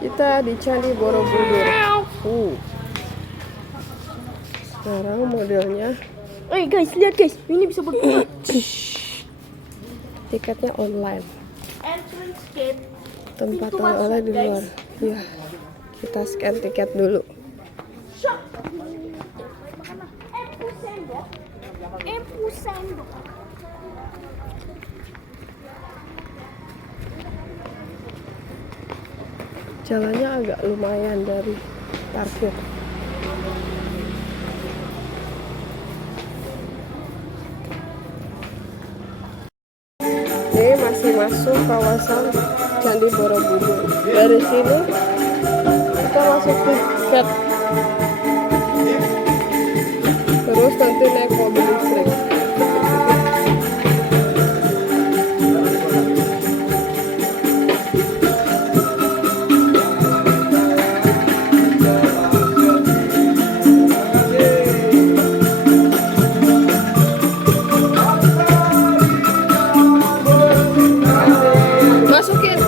Kita di Candi Borobudur. Sekarang modelnya. Guys, lihat guys, ini bisa bergerak. Tiketnya online. Entrance gate. Tempat Pintu oleh-oleh masuk, di luar. Ya, kita scan tiket dulu. Empusendo. Jalannya agak lumayan dari parkir. Ini masih masuk kawasan Candi Borobudur. Dari sini kita masuk tiket. Terus nanti naik mobil listrik. Masukin.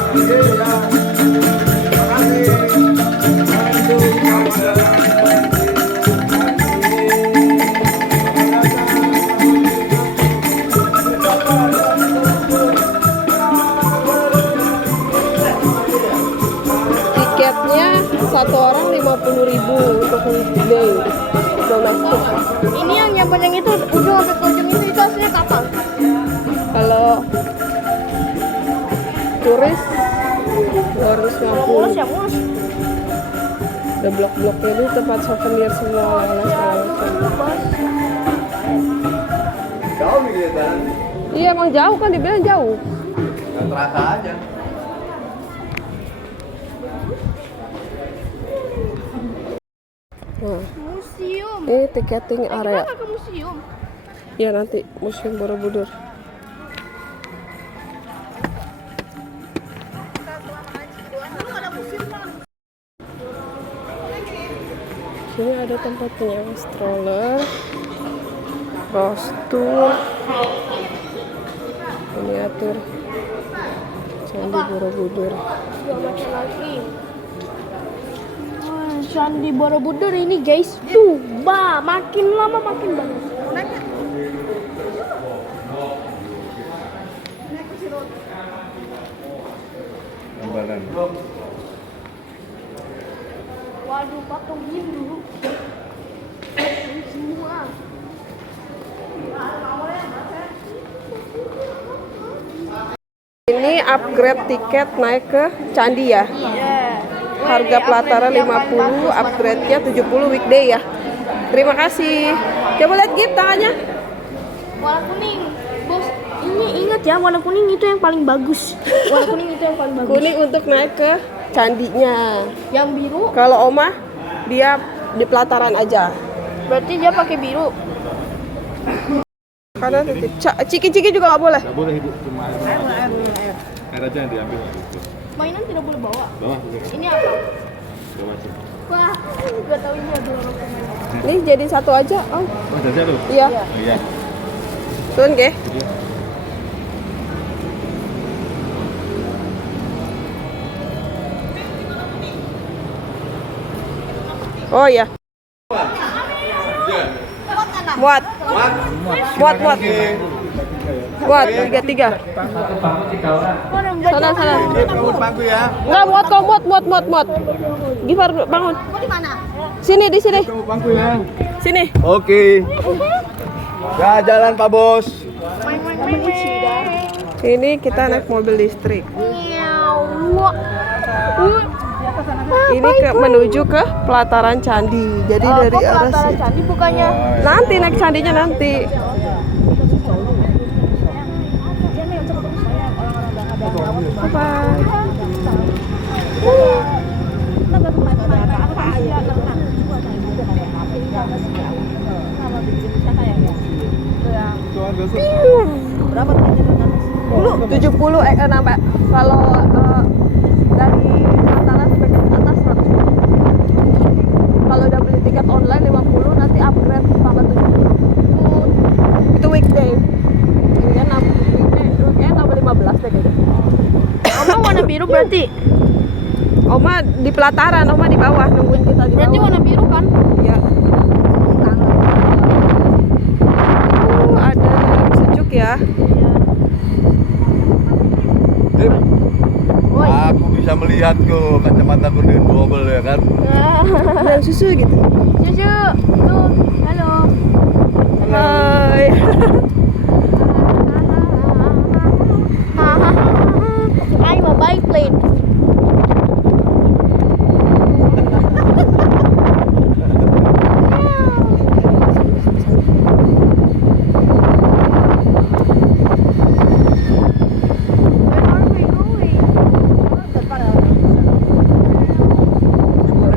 Tiketnya satu orang 50.000 untuk weekday domestik. Ini yang panjang itu, ujung sampai ke ujung itu aslinya kapal. Kalau turis Mulus 250. ya, mulus. Ada blok-bloknya itu tempat souvenir semua oleh-oleh segala macam. Jauh nih ya jalan. Iya emang jauh kan, dibilang jauh. Nggak terasa aja. Nah, Museum. ini ticketing area. Kita ke museum. Ya nanti Museum Borobudur. Sini ada tempat penyewa stroller, kostum, miniatur Candi Borobudur. Macam lagi. Candi Borobudur ini guys, tuh, makin lama makin bagus. Gambaran. Waduh, patung Hindu. Semua. Ini upgrade tiket naik ke Candi ya. Harga pelataran 50, upgrade-nya 70 weekday ya. Terima kasih. Coba lihat gift tangannya. Warna kuning. Bos, ini ingat ya, warna kuning itu yang paling bagus. Warna kuning itu yang paling bagus. Kuning untuk naik ke candinya. Yang biru Kalau Oma dia di pelataran aja. berarti dia pakai biru. Karena ciki-ciki juga nggak boleh. Nggak boleh ibu, cuma air aja yang diambil. Gitu. Mainan tidak boleh bawa. Bawah, Ini apa? nggak masuk. Wah, nggak tahu ini ada orang pemain. Ini jadi satu aja. Oh, Oh, jajah lu? iya. Oh, iya. Tuh ke. Oh iya. Muat. Muat. Muat 33. Sana. Kamu bangku ya. Enggak muat kok, muat. Gifar bangun. Di mana? Sini di sini. Kamu bangku ya. Sini. Oke. Ya jalan Pak Bos. Ini kita naik mobil listrik. Ini menuju ke pelataran candi. Jadi dari arah sini. Candi bukannya. Nanti naik candinya nanti. Bye. Berapa tiketnya? 70 nambah. Kalau dari Antara sampai ke atas 100. Kalau udah beli tiket online 50, nanti upgrade tambah 70. Itu weekday. Ini kan weekday nambah 15 deh kayaknya. Oma warna biru berarti. Oma di pelataran, Oma di bawah nungguin kita di Berarti bawah. warna biru kan? Ya. Ada sejuk ya. Aku bisa melihat kok kacamata aku dengan double ya kan. Dan susu gitu. Cucu, tuh, halo. Hai. I'm a biplane. Where are we going?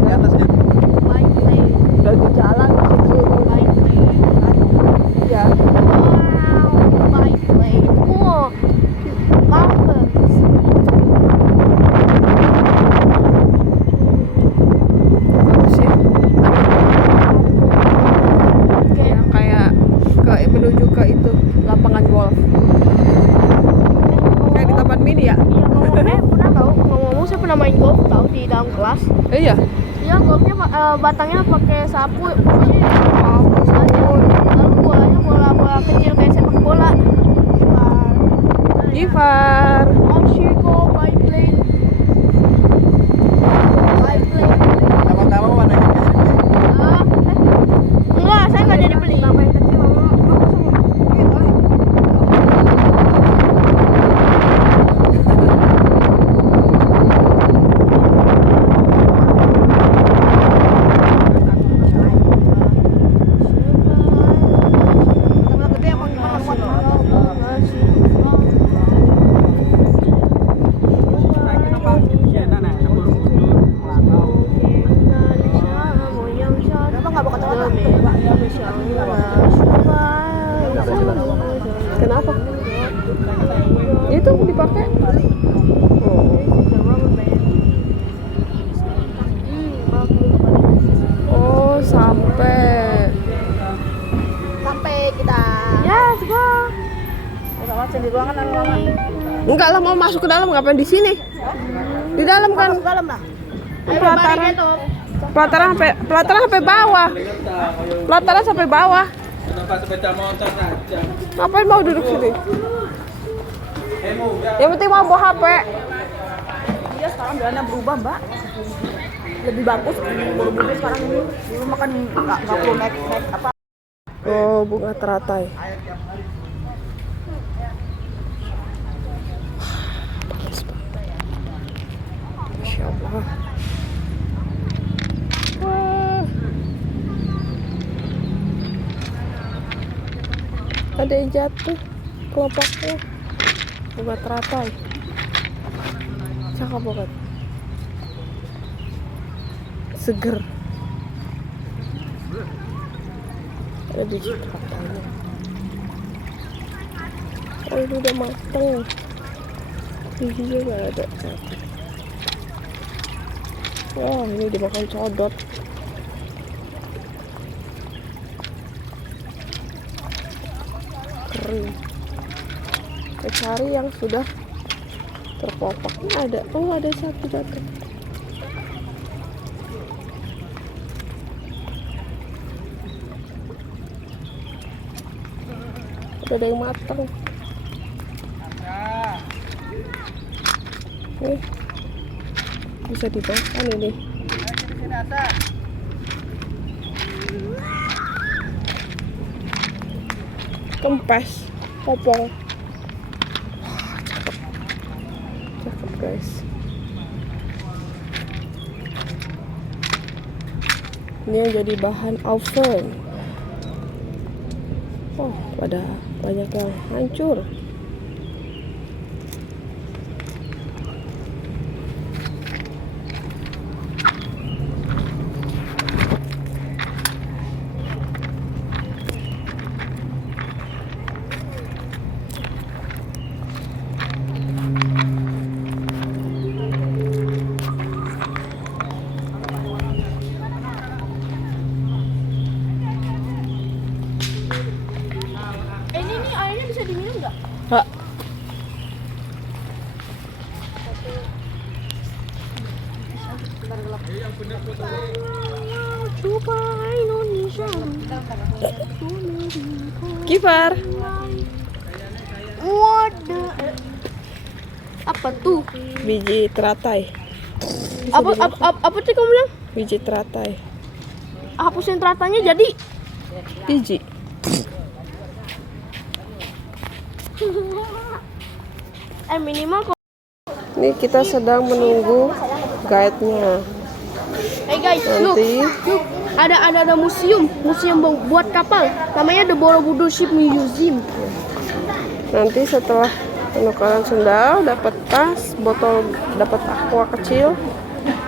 Di atas dia. Biplane. Udah di jalan gitu. Biplane. Ya. Wow, biplane. Wow, mountains. Bagus ya. Kayak Yang kayak menuju ke itu lapangan golf. Kayak di taman mini ya. iya ngomong pernah tahu ngomong saya pernah main golf tahu di dalam kelas. Iya. Iya golfnya batangnya pakai sapu pokoknya Oh, lalu bolanya bola kecil kayak sepak bola. Gifar. Oh Chico biplane. Biplane. Sama-sama mana yang di sini? Enggak, saya nggak jadi beli. Kenapa? Itu dipakai. Oh, sampai. Sampai kita. Yes, go. Di ruangan ada ruangan. Enggak lah, mau masuk ke dalam, ngapain di sini? Di dalam kan Dalam lah. pelataran. Pelataran sampai bawah. Pelataran sampai bawah. Kenapa sepeda motor saja? Ngapain mau duduk sini? Yang penting mau bawa HP. Iya sekarang jalannya berubah mbak. Lebih bagus buru-buru sekarang ini. Dulu makan nggak perlu naik apa. Oh, bunga teratai. Bagus banget. Masya Allah. Wah. Ada yang jatuh kelopaknya. Bunga teratai. Cakep banget. Seger. Ada di situ katanya. Oh, ini udah matang. Giginya nggak ada. Wah, ini dimakan codot. Kering. Kita cari yang sudah terkopak. Ini ada. Oh, ada satu jatuh. Ada yang matang. Bisa dimakan ini. Kempes, popong. Wah, cakep. Cakep guys. Ini yang jadi bahan oven. Oh, pada banyak yang hancur. Ini airnya bisa diminum nggak? Hah. Coba Indonesia. Kifar. Waduh. Apa tuh? Biji teratai. Apa sih kamu bilang? Biji teratai. Hapusin teratanya jadi Biji. minimal kok. Ini kita sedang menunggu guide-nya. Guys, look, Nanti ada museum buat kapal. Namanya The Borobudur Ship Museum. nanti setelah penukaran sendal dapat tas, botol, dapat aqua kecil.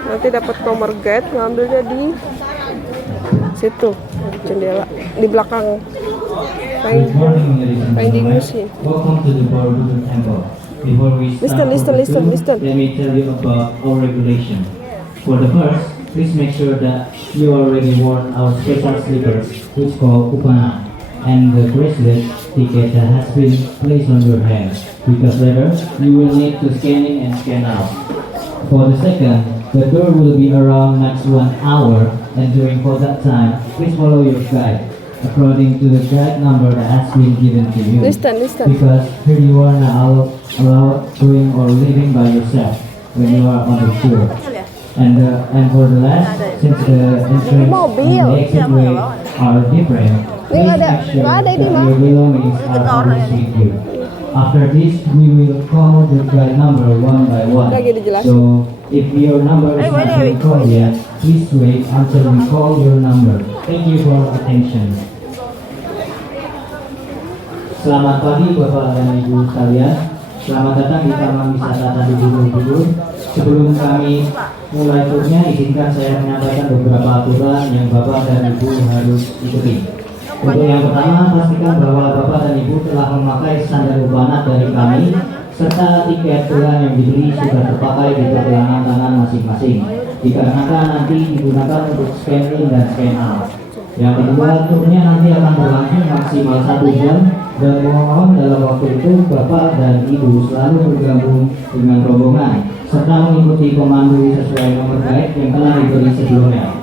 Nanti dapat nomor guide, ngambilnya di situ, di jendela, di belakang Good morning, ladies and finding gentlemen. machine. Welcome to the Borobudur Temple. Before we start, Listen. let me tell you about our regulation. For the first, please make sure that you already worn our special slippers, which called upana, and the bracelet ticket that has been placed on your hand, because later you will need to scan in and scan out. For the second, the tour will be around next 1 hour, and during for that time, please follow your guide according to the guide number that has been given to you. Listen. Because here you are not allowed going or living by yourself when you are on the tour. And for the last, since the entrance and the exit way are different, please make sure that your belongings are always with you. After this, we will call the guide number one by one. Lagi dijelasin. So, if your number is not being called yet, please wait until we call your number. Thank you for attention. Selamat pagi Bapak dan Ibu sekalian. Selamat datang di Taman Wisata Candi Borobudur. Sebelum kami mulai turnya, izinkan saya menyampaikan beberapa aturan yang Bapak dan Ibu harus ikuti. Untuk yang pertama, pastikan bahwa Bapak dan Ibu telah memakai sandal upana dari kami, serta tiket pulang yang dibeli sudah terpakai di pergelangan tangan masing-masing. Dikarenakan nanti digunakan untuk scan in dan scan out. Yang kedua, turnya nanti akan berlangsung maksimal 1 jam, dan mohon dalam waktu itu Bapak dan Ibu selalu bergabung dengan rombongan serta mengikuti pemandu sesuai nomor guide yang telah diberi sebelumnya.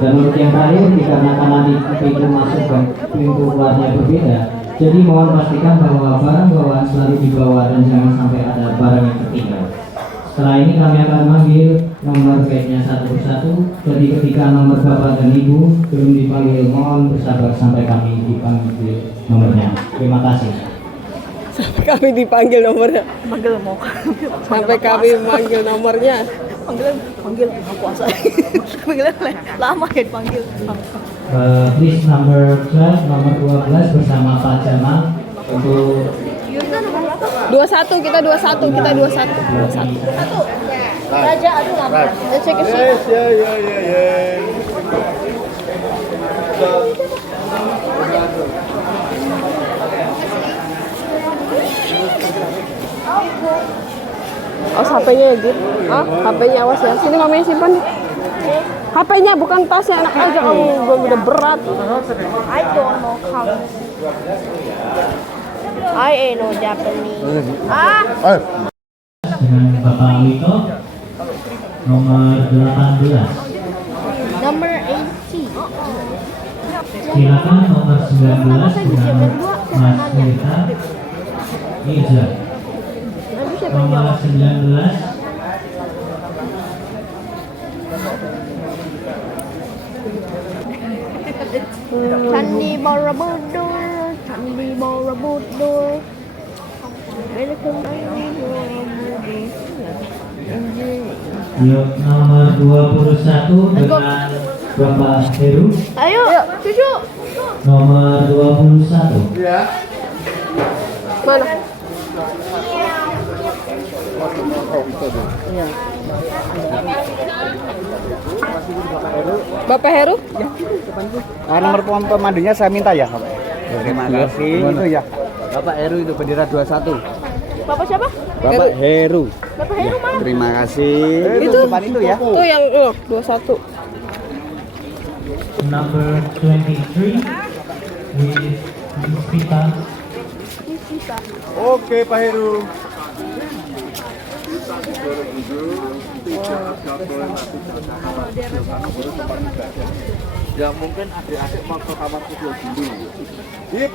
Dan untuk yang terakhir, dikarenakan nanti pintu masuk dan pintu keluarnya berbeda, jadi mohon pastikan bahwa barang bawaan selalu dibawa dan jangan sampai ada barang yang tertinggal. Setelah ini kami akan memanggil nomor guide-nya satu persatu. Jadi ketika nomor Bapak dan Ibu belum dipanggil, mohon bersabar sampai kami dipanggil nomornya. Terima kasih. Sampai kami dipanggil nomornya. Manggil mau. Sampai kami memanggil nomornya. Panggil buka puasa. Panggilnya lama ya dipanggil. Please number 12, nomor 12 bersama Pak Jamal untuk 21, kita 21. Raja aduh lama. Let's check it. Yes, yeah. Awas HP-nya ya, Jit. HP-nya awas ya. Sini mamanya simpan nih. HP-nya bukan tasnya, enak aja kamu, udah berat. I don't know count. I ain't no Japanese. dengan Bapak Wito nomor 18. Number 80. Silakan nomor 19 dengan Mas Wita Ija. Nomor 19 Candi Borobudur, Candi Borobudur. Welcome to Yuk, nomor 21 dengan Bapak Heru. Ayo, cucu. Nomor 21. Mana? Bapak Heru? Nomor pemandunya saya minta ya. Terima kasih. Itu ya. Bapak Heru itu bendera 21. Bapak siapa? Bapak Heru. Bapak Heru mana? Terima kasih. Itu depan itu ya. Tuh yang 21. Number 23 with Vita. Oke, Pak Heru. Ya mungkin adik-adik mau ke kamar kecil dulu. Hip,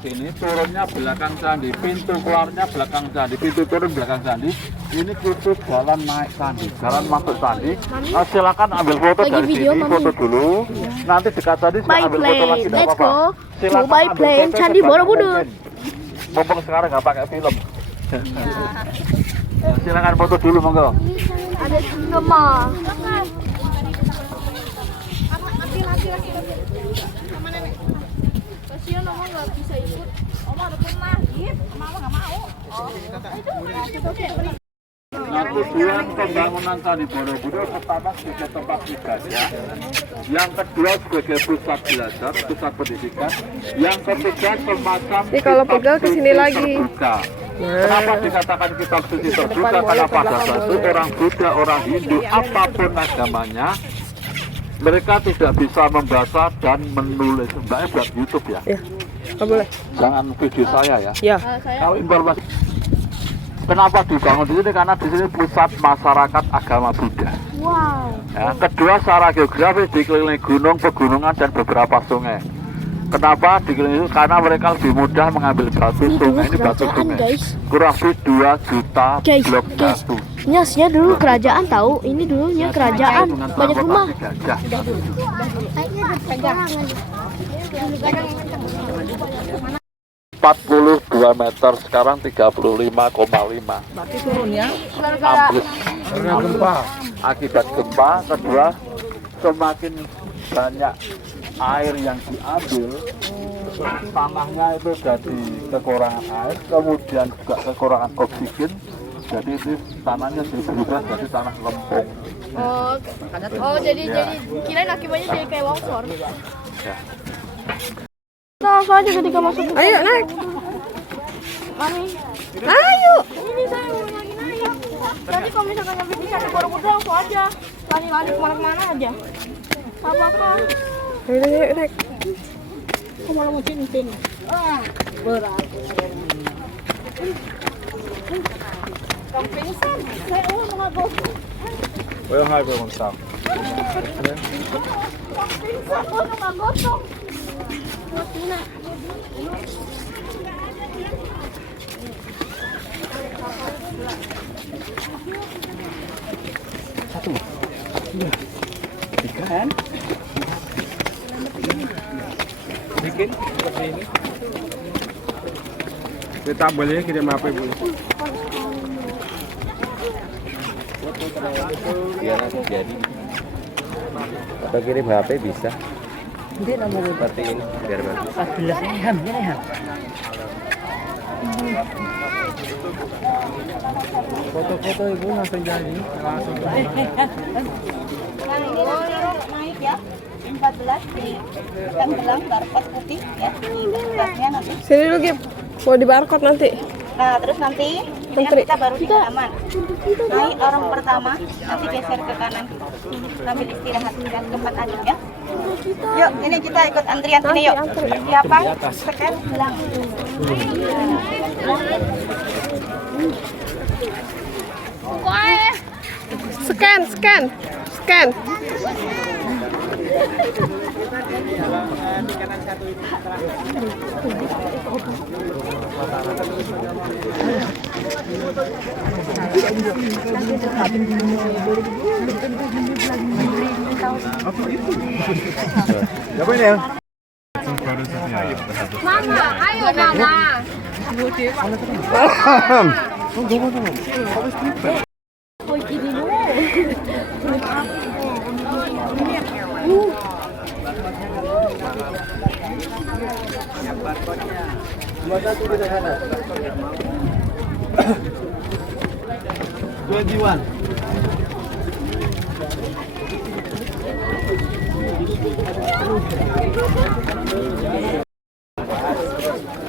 ini turunnya belakang candi, pintu keluarnya belakang candi, pintu turun belakang candi. Ini khusus jalan naik candi, jalan masuk candi. Silakan ambil foto Lagi dari video, sini, Mami. foto dulu. Nanti dekat tadi By ambil foto lagi, plane, tidak let's apa-apa. go. Silakan By ambil plane, foto Candi sebanyak Borobudur. mungkin. Mumpung sekarang nggak pakai film. Silakan foto dulu, monggo. Ada semua. Kasihan Oma nggak bisa ikut. Oma udah pernah, Mama nggak mau. Nah, tujuan pembangunan Candi Borobudur pertama sebagai tempat ibadah, yang kedua sebagai pusat belajar, pusat pendidikan, yang ketiga semacam Ini kalau kitab pegal kesini suci lagi. terbuka. Kenapa dikatakan kitab suci terbuka? Karena pada saat itu orang Buddha, orang Hindu, apapun agamanya, mereka tidak bisa membaca dan menulis. Sebenarnya buat YouTube ya. Ya, nggak boleh. Jangan video saya ya. Ya. Kalau informasi, kenapa dibangun di sini? Karena di sini pusat masyarakat agama Buddha. Wow. Ya, kedua, secara geografis dikelilingi gunung, pegunungan dan beberapa sungai. Kenapa dikelilingi? Karena mereka lebih mudah mengambil batu sungai. Ini batu kerajaan, sungai. guys. Kurang lebih 2 juta blok Guys. batu. Ini aslinya dulu kerajaan tahu. Ini dulunya kerajaan. Dengan Banyak rumah. transportasi gajah. 42 meter, sekarang 35,5. Berarti turunnya. Ambles. Karena gempa. Akibat gempa. Kedua, semakin banyak air yang diambil, tanahnya itu jadi kekurangan air, kemudian juga kekurangan oksigen. Jadi itu tanahnya berubah jadi tanah lempung. Jadi kirain akibatnya jadi kayak longsor. Ya. Langsung aja ketika masuk. Ayo naik. Mami. Ayo. Ini saya mau lagi naik. Nanti kalau misalkan nyampe di Candi Borobudur langsung aja. Lari-lari kemana-mana aja. Apa-apa. Ayo naik. Kok malah mau sini? Berat. Kamu pingsan? Saya nggak bos. Well, hi, everyone. Stop. Pingsan, nggak gosong. Kan? Bikin seperti ini. Kita boleh kirim apa, Bu? Biar nanti jadi. Atau kirim HP bisa. Hindi na mo. Seperti ini biar bagus. 14 ini ham, yan ham. Foto-foto Ibu langsung jadi. Langsung. Naik ya. 14 di tenggelam barcode putih ya. Ini nanti. Sini dulu, Gip. Mau di barcode nanti. Nah, terus nanti Menteri. kita baru di halaman. Naik orang pertama, nanti geser ke kanan. Sambil istirahat di tempat aduk ya. Yuk, ini kita ikut antrian sini yuk. Siapa? Tekan bilang. Scan, scan, scan. Siapa ini ya? Mama, ayo Mama.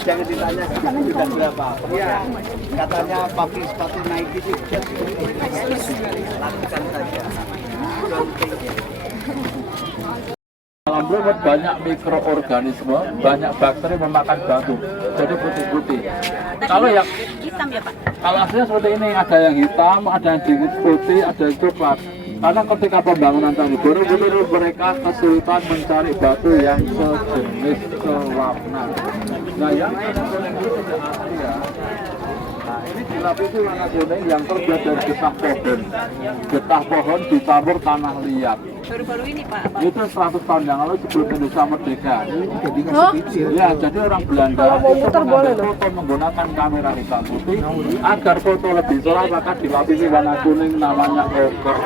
Jangan ditanya sudah berapa. Iya. Katanya pabrik sepatu Nike itu lakukan saja. Dalam lumut banyak mikroorganisme, banyak bakteri memakan batu, jadi putih-putih. Kalau yang Hitam ya Pak? Kalau aslinya seperti ini, ada yang hitam, ada yang sedikit putih, ada yang coklat. Karena ketika pembangunan Candi Borobudur mereka kesulitan mencari batu yang sejenis sewarna. Nah yang asli ya. Nah ini dilapisi warna kuning yang terbuat dari getah pohon. Getah pohon ditabur tanah liat. Baru-baru ini Pak. Itu 100 tahun yang lalu sebelum Indonesia merdeka. Ya, jadi orang Belanda itu mengambil foto menggunakan kamera hitam putih agar foto lebih cerah maka dilapisi warna kuning namanya oker.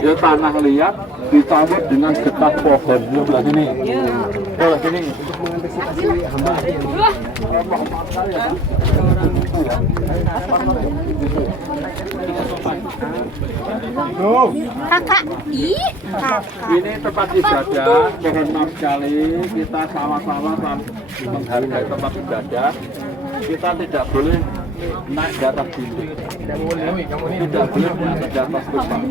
Ya tanah liat ditabur dengan getah pohon. Sebelah sini. Sebelah sini. Kakak, Ini tempat ibadah, mohon maaf sekali kita sama-sama menghargai tempat ibadah. Kita tidak boleh naik di atas dinding, tidak boleh naik di atas tumpang.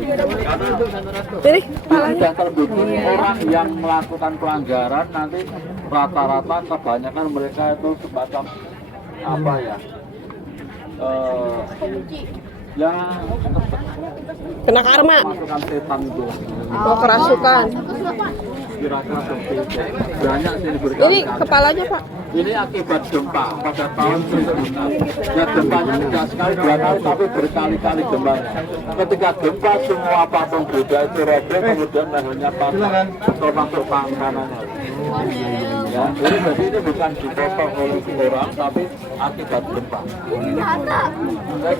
Karena sudah terbukti orang yang melakukan pelanggaran nanti rata-rata kebanyakan mereka itu semacam apa ya? Ya Kena karma. masukan setan itu. Oh, kerasukan. Kira-kira seperti itu. Banyak sih diberikan. Ini kepalanya, Pak. Ini akibat gempa pada tahun 2006. Ya gempanya tidak sekali 2 kali tapi berkali-kali gempanya. Ketika gempa semua patung Buddha itu roboh kemudian lehernya patah termasuk tangan kanannya. Ya, jadi ini bukan dipotong oleh orang tapi akibat gempa. Nah,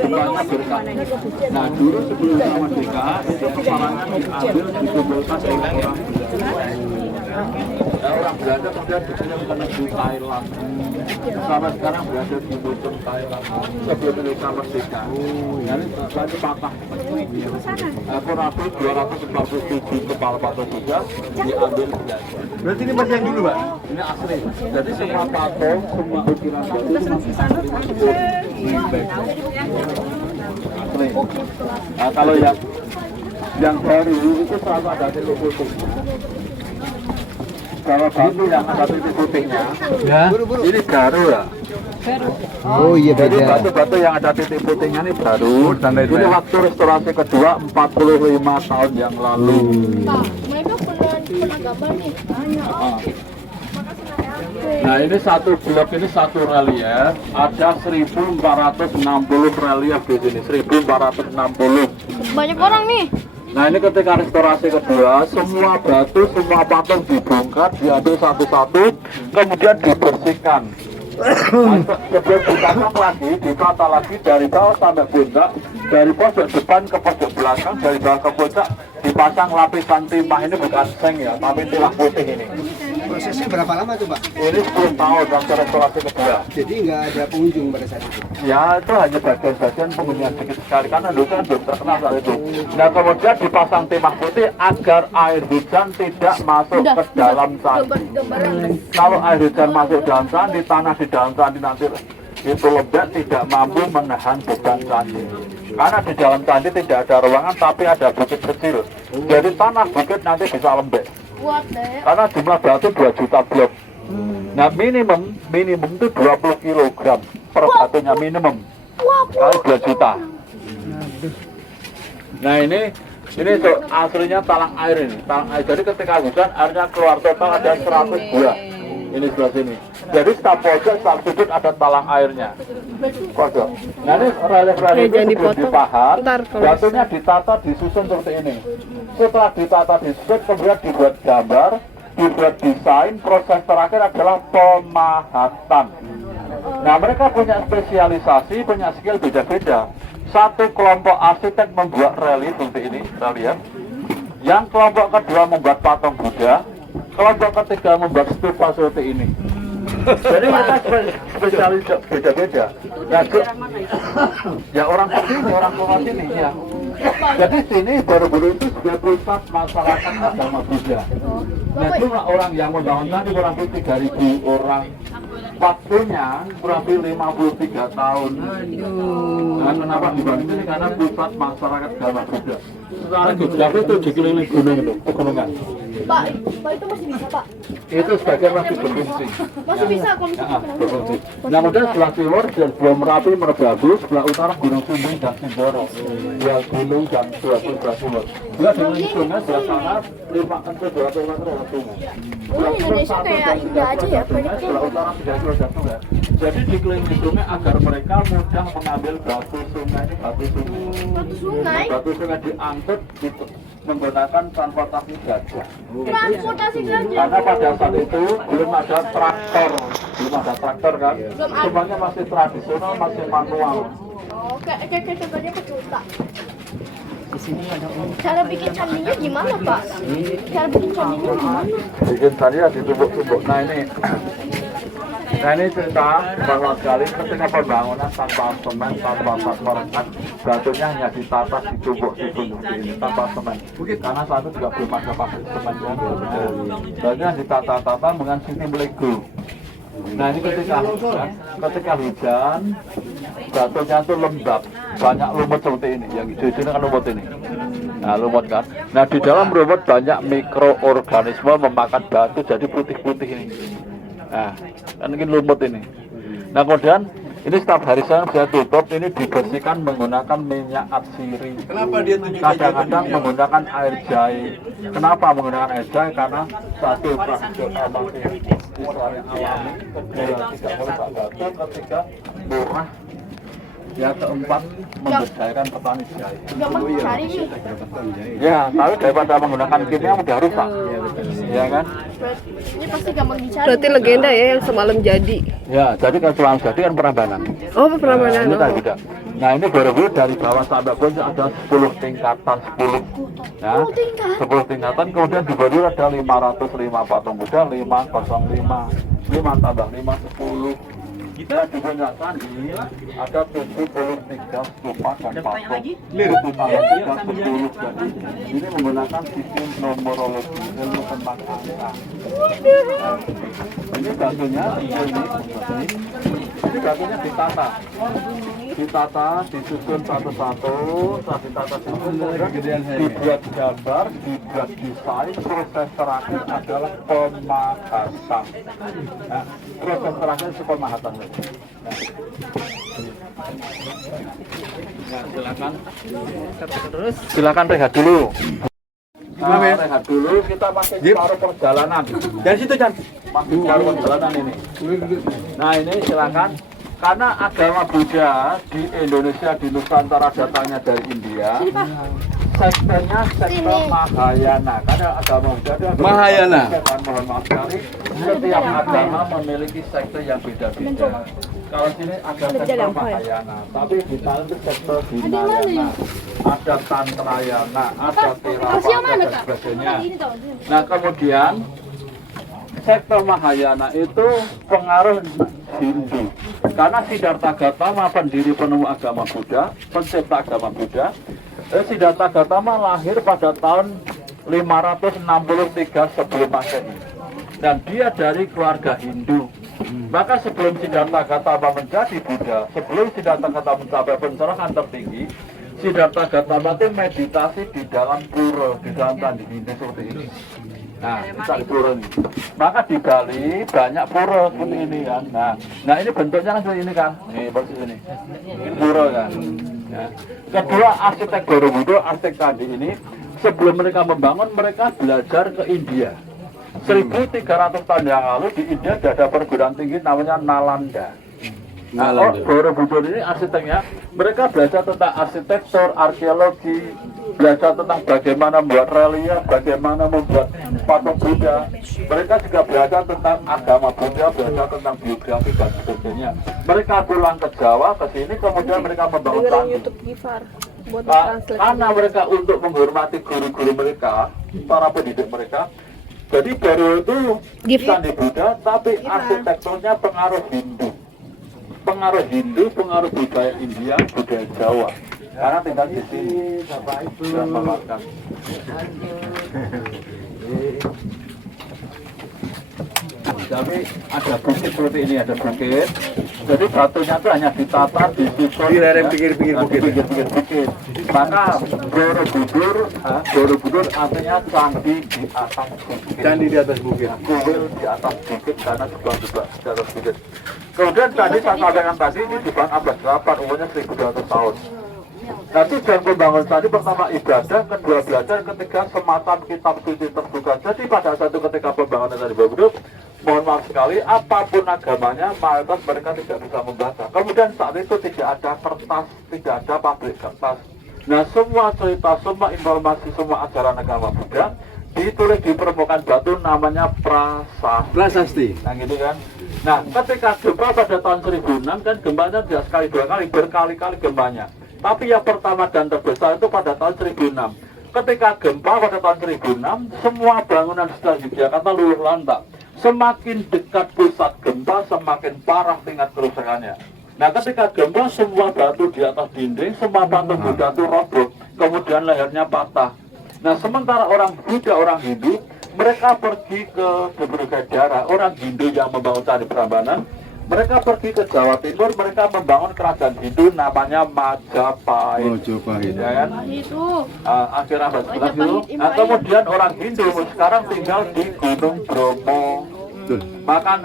gempanya berkali. Nah dulu sebelum merdeka itu kepalanya diambil dikumpulkan oleh orang Belanda. Nah, orang Belanda kemudian dikirim ke negeri Thailand. Sampai sekarang berada di ujung Thailand sebelum Indonesia merdeka. Jadi itu patah. Kurang lebih 247 kepala patung sudah diambil Belanda. Berarti ini masih yang dulu, Pak? Ini asli. Jadi semua patung, semua ukiran itu masih asli. Asli. Nah, kalau yang baru itu selalu ada titik putih. Kalau batu yang ada titik putihnya, Ya. ini baru ya. Oh iya Jadi beda. batu-batu yang ada titik putihnya ini baru. tanda itu Ini ya? waktu restorasi kedua 45 tahun yang lalu. Pak, mereka pernah gambar nih. Ah. Nah ini satu blok ini satu relief, ada 1460 relief di sini, 1460. Banyak orang nih. Nah ini ketika restorasi kedua, semua batu, semua patung dibongkar, diambil satu-satu, kemudian dibersihkan. Nah, sebelum ditata lagi, ditata lagi dari bawah sampai puncak, dari pojok depan ke pojok belakang, dari bawah ke puncak, dipasang lapisan timah ini bukan seng ya, tapi timah putih ini. Prosesnya berapa lama tuh, Pak? Ini 10 tahun waktu restorasi kedua. Jadi nggak ada pengunjung pada saat itu. Ya itu hanya bagian-bagian penghunian sedikit sekali karena dulu kan belum terkenal saat itu. Nah kemudian dipasang timah putih agar air hujan tidak masuk ke dalam candi. Kalau air hujan masuk dalam candi, tanah di dalam candi nanti itu lembek tidak mampu menahan beban candi. Karena di dalam candi tidak ada ruangan tapi ada bukit kecil. Jadi tanah bukit nanti bisa lembek. Karena jumlah batu 2 juta blok. Nah minimum itu 20 kg per batunya minimum kali 2 juta. Nah ini aslinya talang air ini, talang air. Jadi ketika hujan airnya keluar total ada 100 buah. Ini sebelah sini. Jadi setiap pojok, setiap sudut ada talang airnya. Pojok. Nah ini relief-relief itu sebelum dipahat, batunya ditata disusun seperti ini. Setelah ditata disusun kemudian dibuat gambar, dibuat desain, proses terakhir adalah pemahatan. Nah mereka punya spesialisasi, punya skill beda-beda. Satu kelompok arsitek membuat relief seperti ini, relief. Yang kelompok kedua membuat patung Buddha, kelompok ketiga membuat stupa seperti ini. Jadi mereka spesialis beda-beda. Nah, ya orang sini, orang tua sini ya. Jadi sini Borobudur itu sebagai pusat masyarakat agama Buddha. Nah itu orang yang membangun tadi kurang lebih 3.000 orang. Waktunya kurang lebih 53 tahun. Nah kenapa dibangun ini? Karena pusat masyarakat agama Buddha. secara geografi itu dikelilingi gunung itu, pegunungan. Pak itu masih bisa Pak. Itu sebagian masih berfungsi. Masih bisa kalau Ya, misalnya berfungsi. Nah, kemudian sebelah timur dan sebelah Merapi, Merbabu, sebelah utara Gunung Sumbing dan Sindoro. Ya, gunung dan sebelah timur. Juga dikelilingi sungai sebelah sana 200 meter ada sungai. Indonesia kayak India aja ya, banyak tuh. Sebelah utara 3 km sungai. Jadi dikelilingi sungai agar mereka mudah mengambil batu sungai. Batu sungai. Batu sungai diangkut gitu, menggunakan transportasi gajah. Transportasi gajah. Karena pada saat itu belum ada traktor kan, semuanya masih tradisional, masih manual. Oh, kayak contohnya pecuta. Cara bikin candinya gimana Pak? Cara bikin candinya gimana? Bikin tadi ya ditumbuk-tumbuk. Nah ini cerita bahwa sekali ketika pembangunan tanpa semen, tanpa rekat, batunya hanya ditata ditumbuk ini tanpa semen. Karena saat itu juga belum ada pabrik semen yang batunya ditata-tata dengan sistem Lego. Nah ini ketika hujan, batunya itu lembab, banyak lumut seperti ini. Yang hijau ini kan lumut ini. Nah lumut kan. Nah di dalam lumut banyak mikroorganisme memakan batu jadi putih-putih ini. Nah, kan ini lumut ini. Nah kemudian ini setiap hari saya bisa tutup, ini dibersihkan menggunakan minyak atsiri. Kenapa dia tunjuk Kadang-kadang menggunakan air jahe. Kenapa menggunakan air jahe? Karena satu yang alami, kedua tidak merusak batu, ketiga murah. Ya keempat memberdayakan petani jahe. Gampang dicari nih. Ya, tapi daripada menggunakan kimia mudah rusak. Ya kan? Ini pasti gampang dicari. Berarti legenda ya yang semalam jadi. Ya, jadi kan semalam jadi kan Prambanan. Oh, Prambanan. Ini tadi tidak. Nah ini Borobudur dari bawah sampai bawah ada 10 tingkatan, 10. Ya, 10 tingkatan. Kemudian di Borobudur ada 505 patung Buddha, 505, 5 tambah 5, 10. Kita di Puncak Candi ada 73 stupa dan patung. 73 10. Jadi ini menggunakan sistem numerologi, ilmu tentang angka. Ini batunya ini batunya ditata, disusun satu-satu, ditata dibuat gambar, dibuat desain. Proses terakhir adalah pemahatan. Nah, proses terakhir itu pemahatan. Nah, silakan rehat dulu. Rehat dulu, kita masih paruh perjalanan. Dari situ Chan. Masih paruh perjalanan ini. Nah ini silakan. Karena agama Buddha di Indonesia, di Nusantara datangnya dari India. Sektenya sekte Mahayana. Karena agama Buddha itu Mahayana. Mohon maaf sekali, setiap agama memiliki sekte yang beda-beda. Kalau sini ada sekte Mahayana, tapi di sana itu sekte Hinayana, ada Tantrayana, ada Theravada dan sebagainya. Nah kemudian sekte Mahayana itu pengaruh Hindu. Karena Siddhartha Gautama pendiri penemu agama Buddha, pencipta agama Buddha, Siddhartha Gautama lahir pada tahun 563 sebelum Masehi. Dan dia dari keluarga Hindu. Maka sebelum Siddhartha Gautama menjadi Buddha, sebelum Siddhartha Gautama mencapai pencerahan tertinggi, Siddhartha Gautama itu meditasi di dalam pura, di dalam candi Hindu seperti ini. Nah, candi pura ini. Maka di Bali banyak pura seperti ini kan. Nah ini bentuknya seperti ini kan. Nih seperti ini. Ini pura kan. Ya. Kedua, arsitek Borobudur, arsitek candi ini, sebelum mereka membangun, mereka belajar ke India. 1300 tahun yang lalu di India ada perguruan tinggi namanya Nalanda. Nah, Borobudur ini arsiteknya, mereka belajar tentang arsitektur, arkeologi, belajar tentang bagaimana membuat relief, bagaimana membuat patung Buddha. Mereka juga belajar tentang agama Buddha, belajar tentang biografi dan sebagainya. Mereka pulang ke Jawa, ke sini, kemudian mereka membangun candi. Karena mereka untuk menghormati guru-guru mereka, para pendidik mereka, jadi baru itu candi Buddha, tapi arsitekturnya pengaruh Hindu. Pengaruh Hindu, pengaruh budaya India, budaya Jawa. Karena tinggal di sini, sudah memakan. Tapi ada bukit seperti ini, ada bukit. Jadi batunya itu hanya ditata, disusun Di lereng ya, pinggir-pinggir bukit. di pinggir-pinggir. Maka Borobudur artinya candi di atas bukit. Candi di atas bukit. Kuil di atas bukit karena juga di atas bukit. Kemudian tadi saya sampaikan tadi ini dibangun abad 8, umurnya 1200 tahun. Nah, tujuan pembangunan tadi pertama ibadah, kedua belajar, ketiga semacam kitab suci terbuka. Jadi pada satu ketika pembangunan tadi Borobudur, mohon maaf sekali, apapun agamanya, mayoritas mereka tidak bisa membaca. Kemudian saat itu tidak ada kertas, tidak ada pabrik kertas. Nah, semua cerita, semua informasi, semua ajaran agama Buddha ditulis di permukaan batu namanya prasasti. Prasasti. Nah, gitu kan. Nah, ketika gempa pada tahun 1006 kan gempanya tidak sekali dua kali, berkali-kali gempanya. Tapi yang pertama dan terbesar itu pada tahun 1006. Ketika gempa pada tahun 1006, semua bangunan setelah Yogyakarta luluh lantak. Semakin dekat pusat gempa, semakin parah tingkat kerusakannya. Nah, ketika gempa, semua batu di atas dinding, semua patung Buddha itu roboh, kemudian lehernya patah. Nah, sementara orang Buddha, orang Hindu, mereka pergi ke berbagai daerah. Orang Hindu yang membangun Candi Prambanan, mereka pergi ke Jawa Timur, mereka membangun kerajaan Hindu namanya Majapahit. Majapahit. Ya kan? Itu. Akhir abad 11 itu. Nah, kemudian orang Hindu sekarang tinggal di Gunung Bromo. Betul. Maka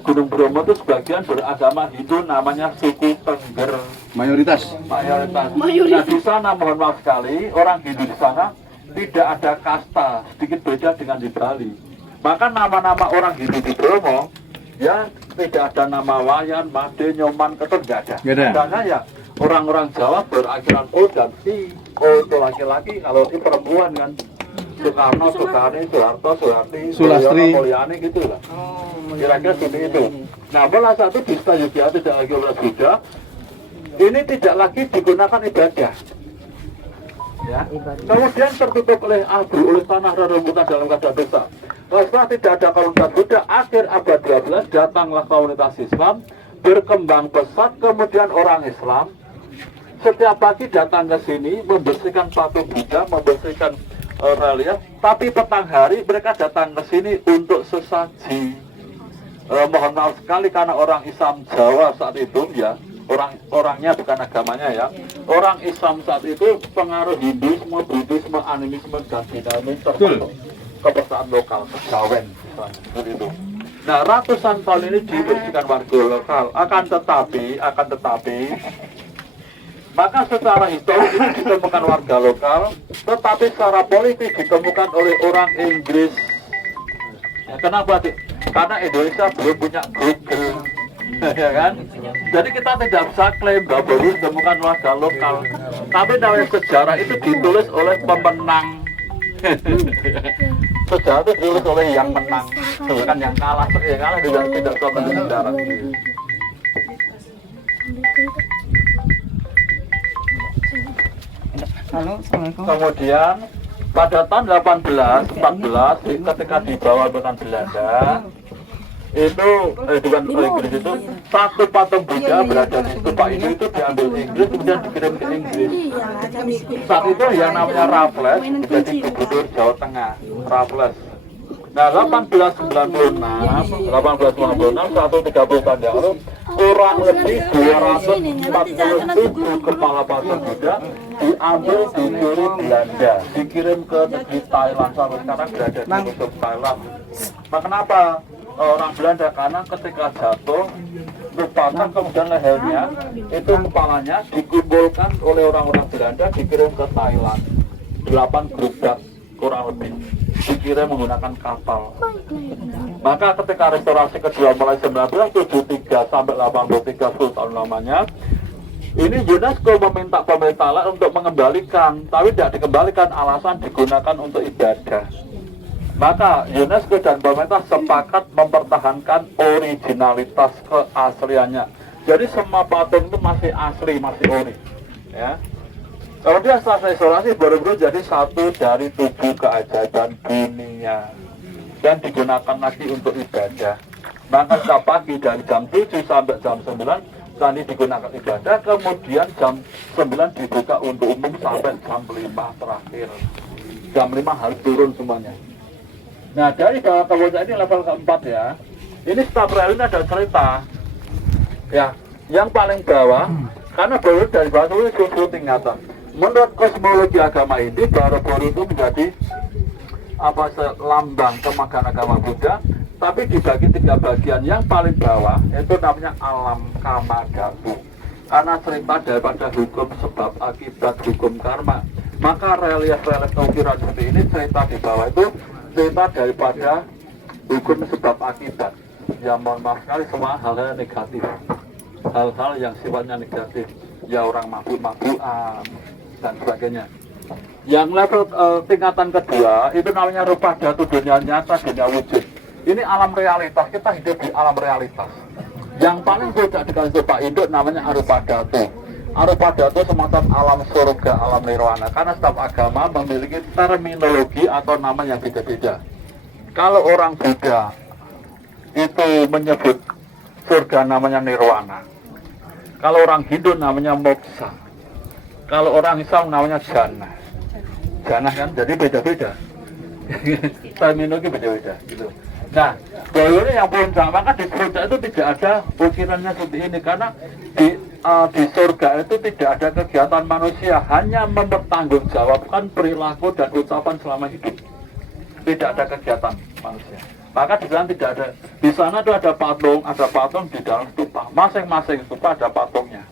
Gunung Bromo itu sebagian beragama Hindu, namanya suku Tengger. Mayoritas. Mayoritas. Nah, di sana mohon maaf sekali, orang Hindu di sana tidak ada kasta, sedikit beda dengan di Bali. Maka nama-nama orang Hindu di Bromo, ya tidak ada nama Wayan, Made, Nyoman, Ketut, nggak ada. Nggak ada. Karena ya orang-orang Jawa berakhiran O dan I. O itu laki-laki, kalau I perempuan kan. Soekarno, Soekarni, Soeharto, Soeharti, Sulastri. Mulyani gitu lah. Kira-kira seperti itu. Nah, mulai satu di Yogyakarta tidak lagi oleh Buddha. Ini tidak lagi digunakan ibadah. Ya. Kemudian tertutup oleh abu, oleh tanah rerumputan dalam keadaan desa. Setelah tidak ada komunitas Buddha, akhir abad 12 datanglah komunitas Islam, berkembang pesat, kemudian orang Islam setiap pagi datang ke sini, membersihkan patung Buddha, membersihkan relief, tapi petang hari mereka datang ke sini untuk sesaji. Mohon maaf sekali karena orang Islam Jawa saat itu ya, orangnya bukan agamanya ya. Orang Islam saat itu pengaruh Hinduisme, Buddhisme, animisme dan dinamisme termasuk kebiasaan lokal, kejawen seperti itu. Nah, ratusan tahun ini dibersihkan warga lokal. Akan tetapi maka secara historis ini ditemukan warga lokal, tetapi secara politik ditemukan oleh orang Inggris. Ya, kenapa? Karena Indonesia belum punya Google. Ya kan? Jadi kita tidak bisa klaim bahwa baru ditemukan warga lokal. Tapi namanya sejarah itu ditulis oleh pemenang. Sejarah itu ditulis oleh yang menang, bukan yang kalah. Yang kalah tidak suatu sejarah. Kemudian pada tahun 1814 ketika dibawa dengan Belanda itu dengan Inggris itu satu patung Buddha berada di stupa itu diambil Inggris kemudian dikirim ke Inggris. Saat itu yang namanya Raffles menjadi gubernur Jawa Tengah. Raffles. Nah, 1896 130 tahun yang lalu kurang lebih 247 kepala patung Buddha diambil dicuri Belanda, dikirim ke negeri Thailand, sampai sekarang berada di museum Thailand. Nah, kenapa orang Belanda? Karena ketika jatuh terpatah kemudian lehernya itu kepalanya dikumpulkan oleh orang-orang Belanda, dikirim ke Thailand 8 gerobak kurang lebih dikirim menggunakan kapal. Maka ketika restorasi kedua mulai 1973 sampai 83 10 tahun lamanya, ini UNESCO meminta pemerintah untuk mengembalikan, tapi tidak dikembalikan, alasan digunakan untuk ibadah. Maka UNESCO dan pemerintah sepakat mempertahankan originalitas keasliannya. Jadi semua patung itu masih asli, masih ori. Ya. Kemudian setelah restorasi Borobudur jadi satu dari 7 keajaiban dunia dan digunakan lagi untuk ibadah. Maka setiap pagi dari jam 7 sampai jam 9 candi digunakan ibadah, kemudian jam 9 dibuka untuk umum sampai jam 5 terakhir. Jam 5 harus turun semuanya. Nah, dari bawah kemudian ini level keempat ya. Ini setiap rel ini ada cerita. Ya, yang paling bawah, karena Borobudur dari bawah itu 10 tingkatan. Menurut kosmologi agama ini, Borobudur itu menjadi lambang kemagahan agama Buddha, tapi dibagi 3 bagian. Yang paling bawah itu namanya alam Kamagatu, karena cerita daripada hukum sebab akibat, hukum karma. Maka relief-relief ukiran seperti ini, cerita di bawah itu cerita daripada hukum sebab akibat. Ya mohon maaf sekali, semua hal-hal negatif, hal-hal yang sifatnya negatif, ya orang mabuk-mabukan dan sebagainya. Yang level tingkatan kedua itu namanya rupa datu, dunia nyata, dunia wujud. Ini alam realitas, kita hidup di alam realitas. Yang paling tidak dikasih Pak Induk namanya arupa datu. Arupa datu semacam alam surga, alam nirwana. Karena setiap agama memiliki terminologi atau nama yang beda-beda. Kalau orang Buddha itu menyebut surga namanya nirwana. Kalau orang Hindu namanya moksha. Kalau orang Islam namanya jannah. Jannah kan, jadi beda-beda. Terminologi beda-beda gitu. Nah, Borobudur yang puncak, maka di surga itu tidak ada ukirannya seperti ini, karena di surga itu tidak ada kegiatan manusia, hanya mempertanggungjawabkan perilaku dan ucapan selama hidup. Tidak ada kegiatan manusia. Maka di sana tidak ada. Di sana itu ada patung di dalam stupa. Masing-masing stupa ada patungnya.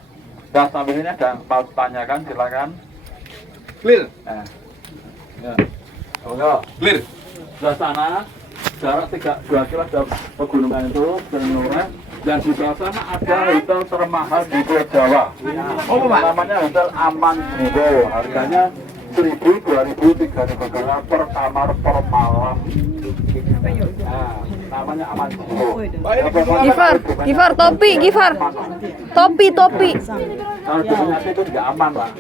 Dan sambil ini ada yang mau tanyakan, silakan. Clear. Nah, ya. Clear. Sebelah sana jarak 2 kilo ada pegunungan itu Benure, dan di bawah sana ada hotel termahal di Pulau Jawa. Namanya Hotel Aman Jiwo. Harganya 1.000, 2.000, 3.000 dolar per kamar per malam. Nah, namanya Aman Jiwo. Gifar, topi, Gifar. Topi. Kalau dunia itu tidak aman lah.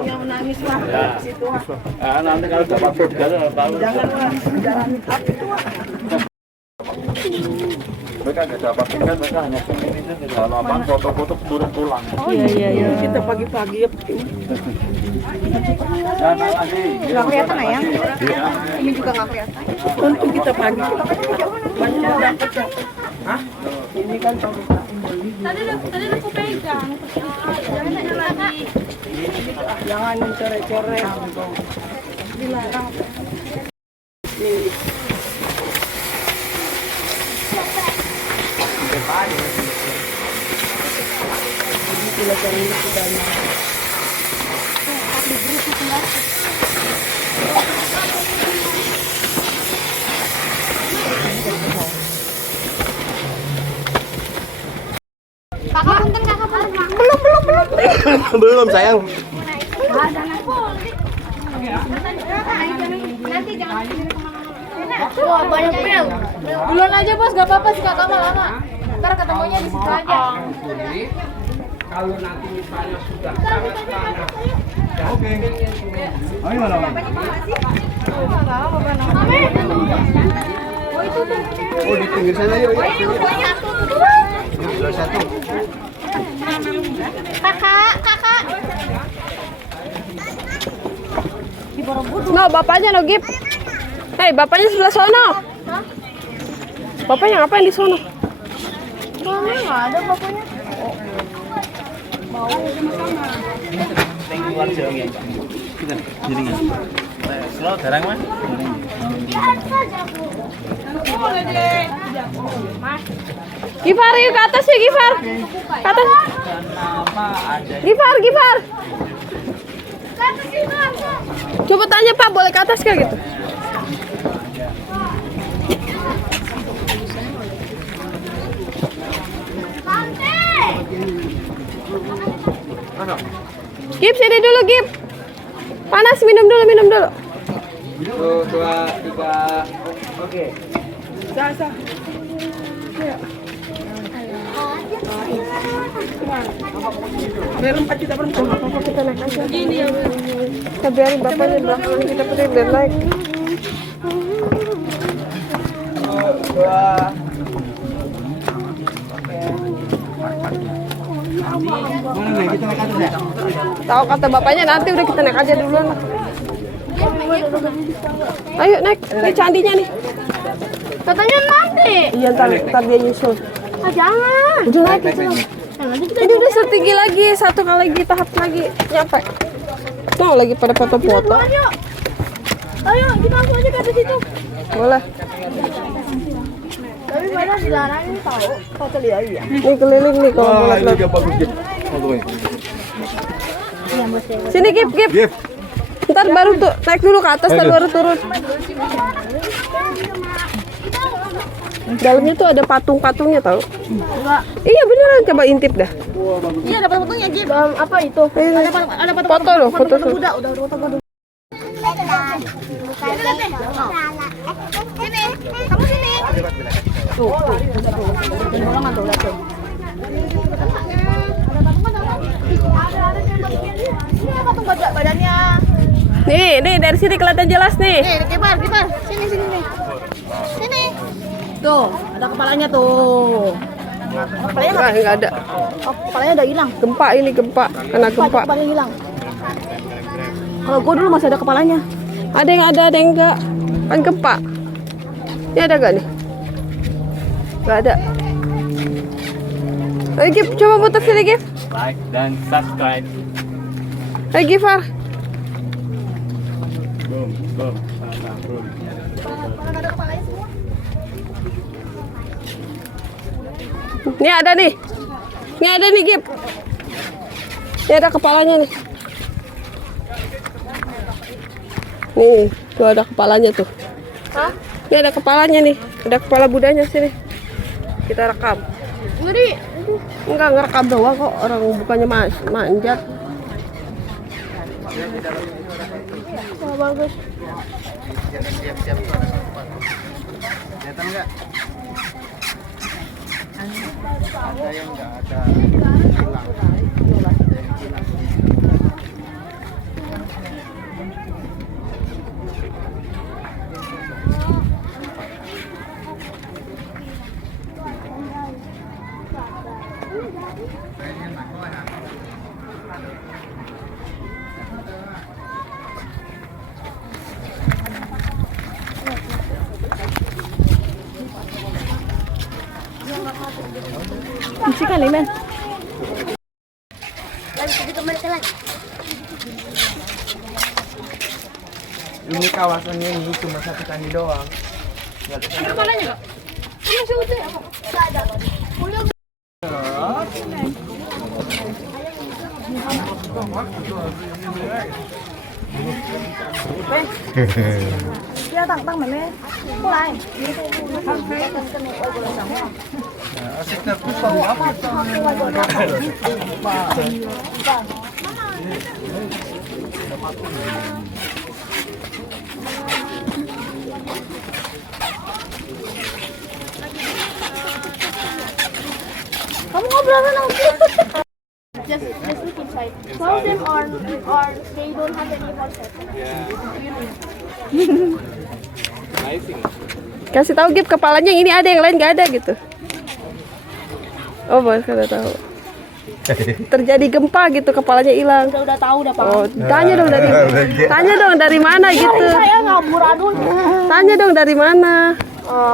Yang menangis lah. Ya. Nanti kalau dapat surga tahu. Jangan menjalani api tua. Mereka nggak dapat tinggal, mereka hanya ini di halaman foto-foto turun pulang. Oh iya. Kita pagi-pagi ya. Nah, lagi. Nggak kelihatan ya? Ini juga nggak kelihatan. Untung kita pagi. Banyak dapat ya. Hah? Ini kan tadi aku pegang. Jangan lagi. Jangan coret-coret. Dilarang. Kakak punten, Belum sayang. Nanti jangan. Wah, banyak pil. Duluan aja bos, gak apa-apa sih kakak lama. Ntar ketemunya di situ aja. Kalau nanti misalnya sudah Oke. Oh, ini mana? Oh, di pinggir sana yuk. Satu. Kakak. No, bapaknya no, Gip. Hei, bapaknya sebelah sono. Bapaknya ngapain di sono? Mana nggak ada bapaknya? Gifar, yuk ke atas ya, Gifar. Ke atas. Gifar. Coba tanya Pak, boleh ke atas kayak gitu? Gip, sini dulu, Gip. Panas, minum dulu. 1, 2, 3. Oke. Sah. Kita naik aja. Kita biarin bapaknya belakangan, kita pergi biar naik. 2. Tahu kata bapaknya nanti udah kita naik aja duluan. Ayo naik, ini candinya nih. Katanya nanti. Iya, ntar dia nyusul. Ah, jangan. Udah naik aja. Nanti kita Ini udah setinggi lagi, satu kali lagi tahap lagi nyampe. Mau lagi pada foto-foto. duluan yuk. Ayo, kita langsung aja ke atas situ. Boleh. Tapi pada dilarang ini tahu. Foto dia iya. Ini keliling nih kalau mau lihat. dia bagus Gip. Fotonya. Sini Gip. Gip. Ntar baru tuh naik dulu ke atas, ntar baru turun. Dalamnya tuh ada patung-patungnya tahu? Iya beneran, coba intip dah. Iya, ada fotonya, Jip. Apa itu? Ada Foto loh, foto tuh. udah foto dulu. Sini, kamu sini. Tuh. Dan bola tuh, lihat tuh. Ini patung badannya. Nih dari sini kelihatan jelas nih. Kibar. Sini nih. Sini. Tuh, ada kepalanya tuh. Kepalanya Nggak ada. oh, kepalanya udah hilang. Gempa ini gempa, kena gempa. Kepalanya hilang. Kalau gua dulu masih ada kepalanya. Ada yang ada yang enggak. Kan gempa. Ini ada gak nih? Nggak ada. Ayo Gip, coba putar sini Gip. Like dan subscribe. Ayo Gifar. Ini ada nih. Ini ada nih Gip. Ini ada kepalanya nih. Nih, tuh ada kepalanya tuh. Hah? Ini ada kepalanya nih. Ada kepala Budanya sini. Kita rekam. Ngeri. Enggak ngerekam doang kok, orang bukannya manjat. Oh, bagus. Kelihatan nggak? Ada yang nggak ada. Isi kali, men. Ini kawasannya ini cuma satu candi doang. Ada kepalanya nggak? Ini masih utuh ya? Nggak ada. Kuliah. Dia tang mày mê. Cô này. Kamu ngobrol sama Just look inside. Some of them are they don't have any horses. Kasih tahu Gip, kepalanya ini ada, yang lain nggak ada gitu. Oh, baru kada tahu. Terjadi gempa gitu, kepalanya hilang. Udah tahu udah Pak. Oh, tanya dong dari mana gitu. Saya nggak amburadul. Tanya dong dari mana.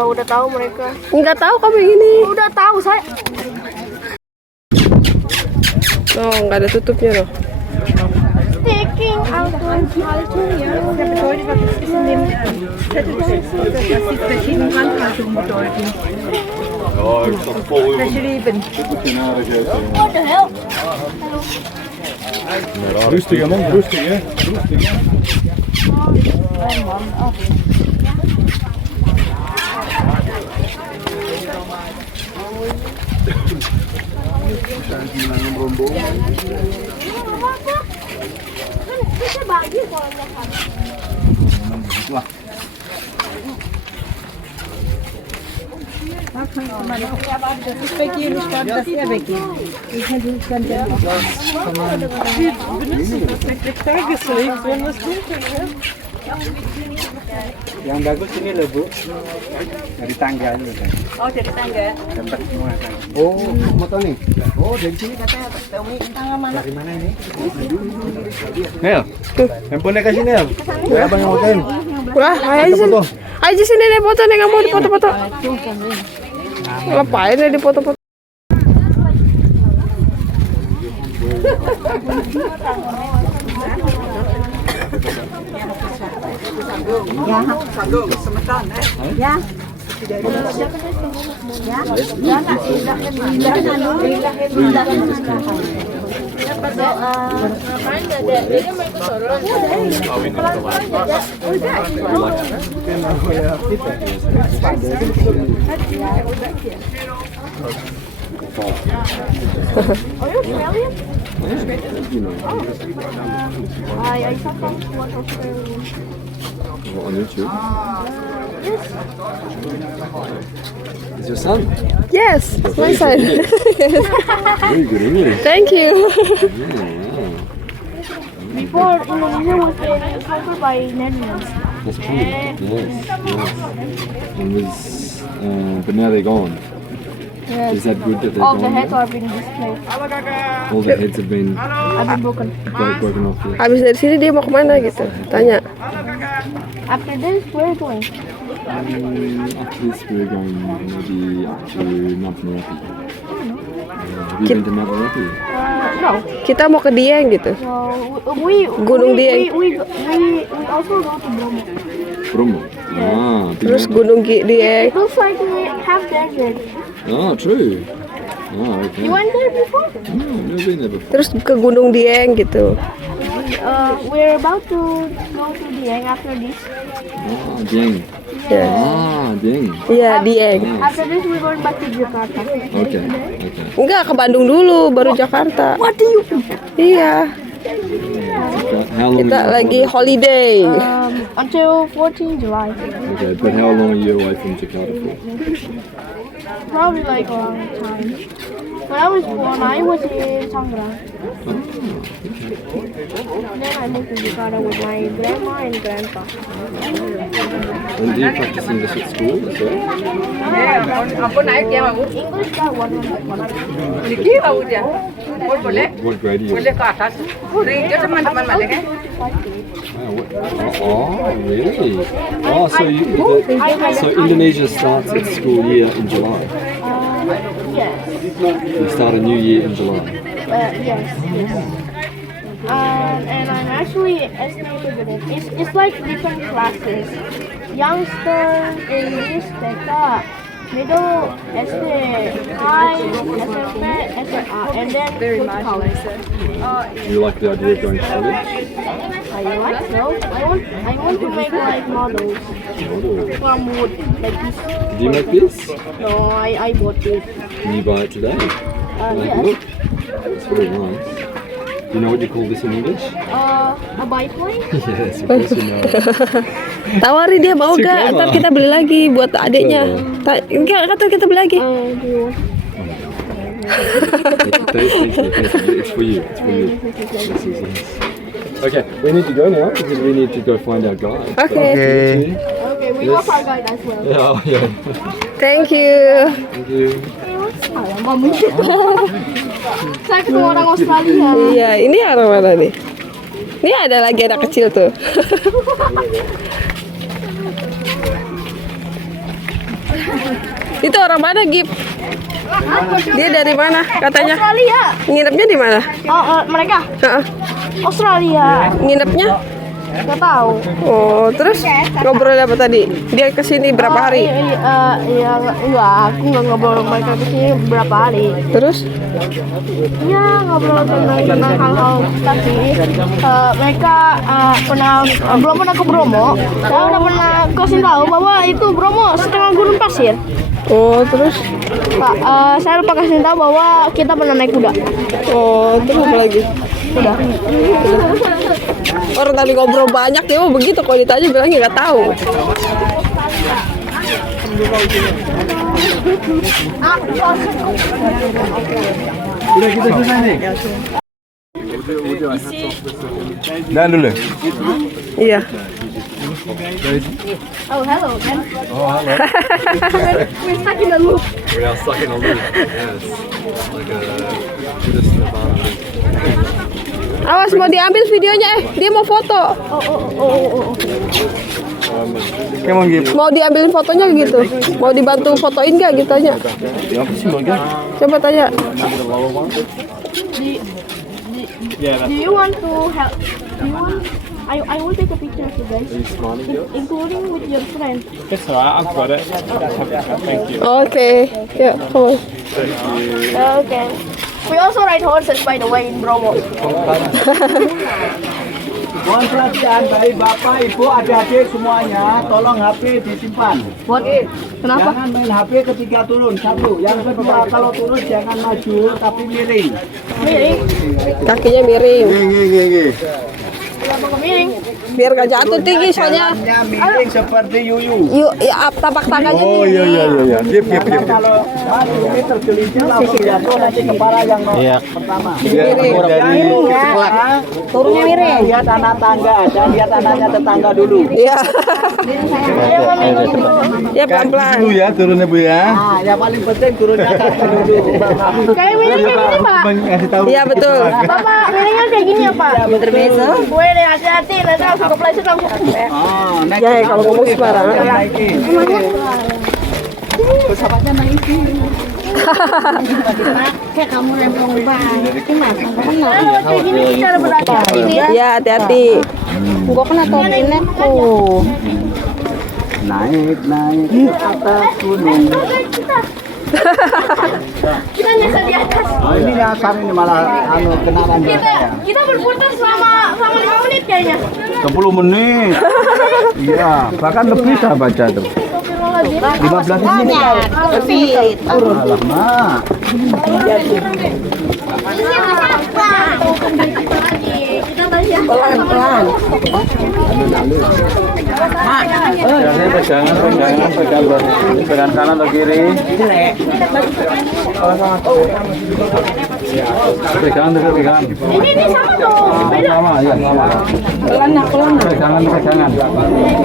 Udah tahu mereka. Nggak tahu kamu ini. Udah tahu saya. Oh, nggak ada tutupnya loh. Taking out Ja, ik zat vol in. What the hell? Rustig hè man, rustig hè. Rustig hè. Bisa bagi kalau makan. Yang bagus ini loh Bu, dari tangga ini. Oh, dari tangga. Dapat semua kan. Oh, motor nih. Oh, dari sini katanya dari mana ini? Nel, handphonenya kasih Nel. Saya abang yang motoin. Wah, ayo Kita sini. foto. Aja sini deh foto nih, nggak mau dipoto-foto. Ngapain deh dipoto-foto? On YouTube? Is your son? Yes, my son. Very good English. Thank you. Before Indonesia was conquered by Netherlands. That's true. Yes. And was, but now they're gone. Yes. Is that good that they're All the gone? heads now? have been displayed. All the heads have been Broken. broken off. Yeah. Habis dari sini dia mau kemana gitu? Tanya. After this, where are you going? After this, we're going maybe up to Mount Merapi. Have you been to Mount Merapi? No. Kita mau ke Dieng gitu. So we Gunung Dieng. we also go to Bromo. Bromo. Ah, big Terus mountain. Gunung Dieng. It looks like we have desert. Oh, true. Oh, okay. You went there before? No, I've never been there before. Terus ke Gunung Dieng gitu. We're about to go to Dieng after this. Ah, Dieng. Ya. Ah, Dieng. Iya, Dieng. After this, we're going back to Jakarta. Okay. Enggak, ke Bandung dulu baru Jakarta. What do you think? Iya. How long Kita are you lagi away? holiday. Until 14 July. Okay, but how long are you away from Jakarta for? Probably like a long time. When I was born, I was in Tangerang. Then I moved to Jakarta with my grandma and grandpa. And do you practice English at school as well? English got 100. What grade are you in? Oh, really? Oh, so Indonesia starts its school year in July. Yes. They start a new year in July. Yes. And I'm actually estimated with it. It's like different classes. Youngster, English, TK, middle, SD, high, SMP, SMA, and then go to college. You like the idea of going to college? I like so. I want to make like models from wood like this. Do you make this? No, I bought it. Can you buy it today? Like, Yes. look, it's very nice. Do you know what you call this in English? A biplane. Yes, of course you know. Tawarin dia mau Si gak? Grandma. Ntar kita beli lagi buat adiknya. Enggak, kata kita beli lagi. Do you want? It's for you. It's for you. Yes. Okay, we need to go now because we need to go find our guide. Okay. Okay, we Yes. want our guide as well. Yeah, oh, yeah. Thank you. Thank you. Saya ketemu orang Australia. Iya, ini orang mana nih? Ini ada lagi anak kecil tuh. Itu orang mana, Gip? Dia dari mana katanya? Australia. Nginepnya di mana? Oh, mereka Heeh. Australia. Nginepnya? Nggak tahu. Oh, terus ngobrol apa tadi? Dia kesini berapa hari? Iya, enggak. Aku nggak ngobrol sama mereka di sini berapa hari. Terus? Ya, ngobrol tentang hal-hal tadi. Mereka belum pernah ke Bromo. Saya udah pernah kasih tahu bahwa itu Bromo setengah gurun pasir. Oh, terus? Pak, saya lupa kasih tahu bahwa kita pernah naik kuda. Oh, terus apa lagi? Udah. Orang tadi ngobrol banyak ya, begitu kalau ditanya bilangnya nggak tahu. Udah kita selesai nih. Dan dulu. Iya. Oh, hello, man. Oh, hello. We're stuck in the loop. We are stuck in a loop. Yes. Like a Buddhist environment. Awas mau diambil videonya dia mau foto. Mau diambilin fotonya gitu. Mau dibantu fotoin nggak gitu aja. Coba tanya. Do you want to help? Do you want? I will take a picture of you guys, including with your friend. It's alright, I've got it. Thank you. Oke, ya, come on. Okay. We also ride horses, by the way, in Bromo. Mohon perhatian dari Bapak, Ibu, adik-adik semuanya, tolong HP disimpan. Kenapa? Jangan main HP ketika turun, satu. Yang kedua, kalau turun jangan maju, tapi miring. Miring? Kakinya miring. Kenapa miring? Biar gak jatuh tinggi soalnya. Jalannya miring seperti yuyu. Yuk, ya tapak tangannya tinggi. Kalau maju ini tergelincir langsung jatuh nanti kepala yang pertama. Miring ya. Turunnya miring. Lihat anak tangga, dan lihat anaknya tetangga dulu. Iya. Ya pelan-pelan. Dulu ya turunnya Bu ya. Nah, yang paling penting turunnya kaki dulu. Kayak miringnya gini, Pak. Ngasih tahu. Iya betul. Bapak, miringnya kayak gini ya, Pak? Berbeza. Gue deh, hati-hati, nanti langsung kepleset langsung. Oh, naik Ya kalau ngomong sembarangan. naikin. Pesawatnya naikin. Kayak kamu rempong banget. Kayak gini cara berhati-hati nih. Ya hati-hati. Gua kena topinya tuh. Naik ke atas gunung. Kita nyasar di atas. Oh, ini nyasar ini malah kenalan dia. Kita berputar selama 5 menit kayaknya. 10 menit. Iya, bahkan lebih saya baca tuh. 15 menit. Alamak. Pelan-pelan. Pegang kanan atau kiri. Pegang. Ini sama dong. Beda. Sama ya, sama. Pegangan.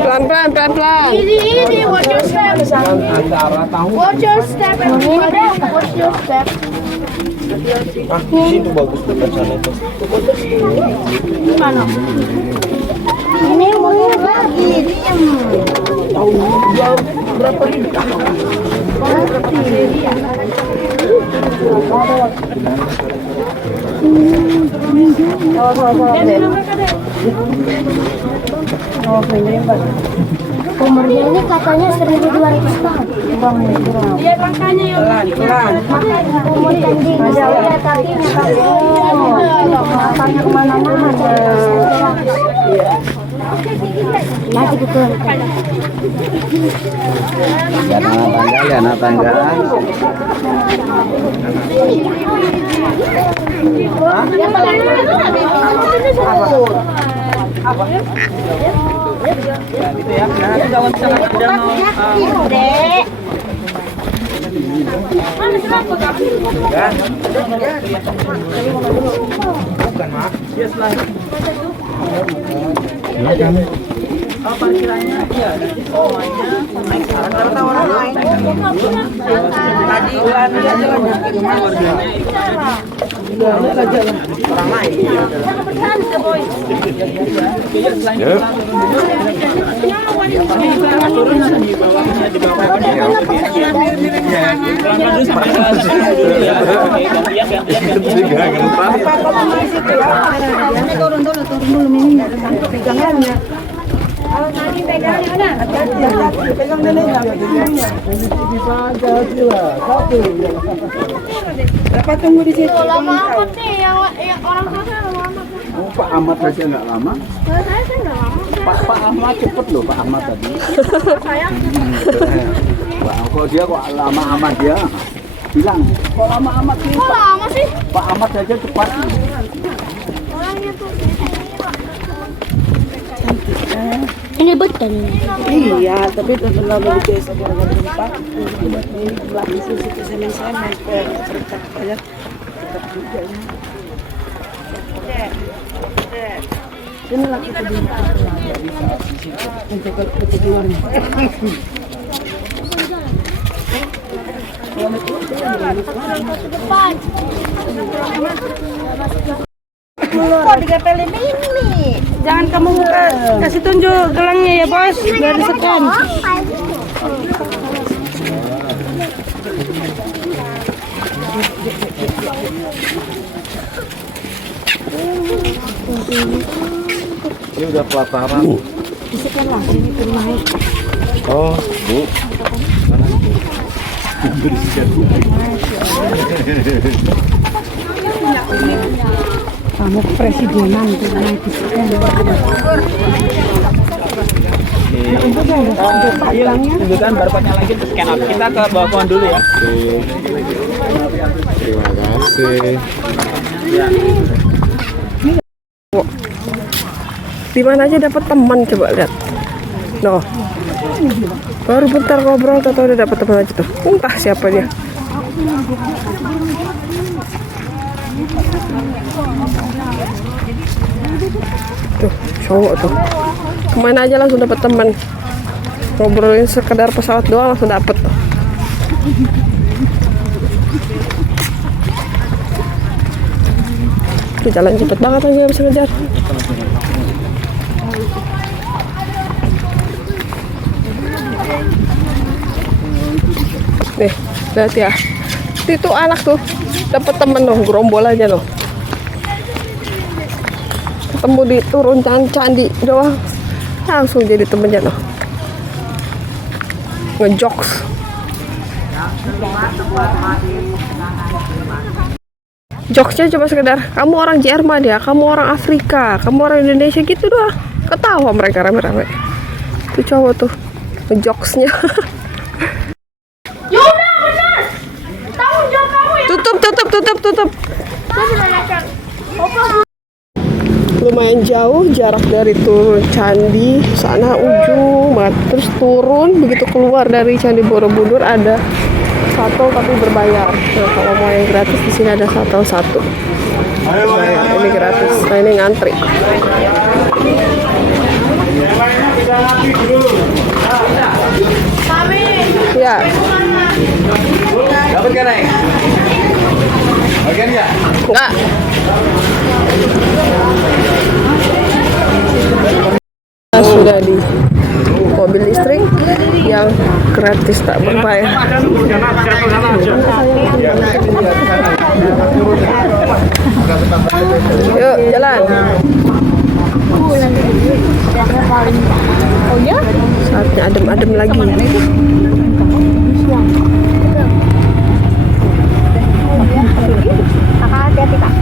Pelan-pelan. Ini watch your step. Watch your step. Watch your step. Itu bagus tuh sana itu. Gimana? Ini mau lagi. Berapa ribu? Umurnya ini katanya 1200 tahun. Iya makanya ya. Pelan. Umur tinggi. Lihat kakinya matanya kemana-mana. Nanti betul. Anak tangga. Bukan, Mak. Yes lah. Oh, parkirannya iya. Rata-rata orang lain. Tadi orang lain. Turun dulu minumnya. Pegangannya. Tadi pegangnya udah. Pegang neneknya. Bisa aja satu. Dapat tunggu di situ. Lama amat nih yang orang tua saya lama amat. Pak Ahmad saja nggak lama. Kalau saya sih nggak lama. Pak Ahmad cepet loh Pak Ahmad tadi. Saya. Wah, kok dia kok lama amat dia? Bilang, kok lama amat sih? Kok lama sih? Pak Ahmad saja cepat. Orangnya tuh. Ini betul ini. Iya, tapi terlalu biasa orang tempat. Ini belakang sisi kesini saya main cerita aja. Tetap juga ya. Inilah kita di untuk ketujuan. Depan. Kok digapelin ini? Jangan kamu kasih tunjuk gelangnya ya bos, biar di-scan. Ini udah pelataran. Di-scan lah, ini naik. Oh, Bu. Kamu kepresidenan tuh naik di-scan. Tunjukkan barcode-nya lagi, scan up. Kita ke bawah pohon dulu ya. Terima kasih. Di mana aja dapat teman, coba lihat. Noh. Baru bentar ngobrol atau udah dapat teman aja tuh. Entah siapa dia. Tuh, cowok tuh. Kemana aja langsung dapat teman. Ngobrolin sekedar pesawat doang langsung dapet. Tuh jalan cepet banget aja bisa ngejar. Nih, lihat ya. Itu anak tuh dapat temen loh, gerombol aja loh. Ketemu di turun candi doang, langsung jadi temennya loh. Ngejokes. Jokesnya cuma sekedar kamu orang Jerman ya, kamu orang Afrika, kamu orang Indonesia gitu doang. Ketawa mereka rame-rame. Tuh cowok tuh ngejokesnya. Tutup. Lumayan jauh jarak dari turun candi sana ujung banget, terus turun begitu keluar dari Candi Borobudur ada shuttle tapi berbayar. Nah, kalau mau yang gratis di sini ada shuttle satu. Nah, ini gratis. Nah, ini ngantri. Ya. Dapat kan, Neng? Bagian ya? Enggak. Sudah di mobil listrik yang gratis tak berbayar. Yuk jalan. Oh ya? Saatnya adem-adem lagi. Kakak hati-hati kak.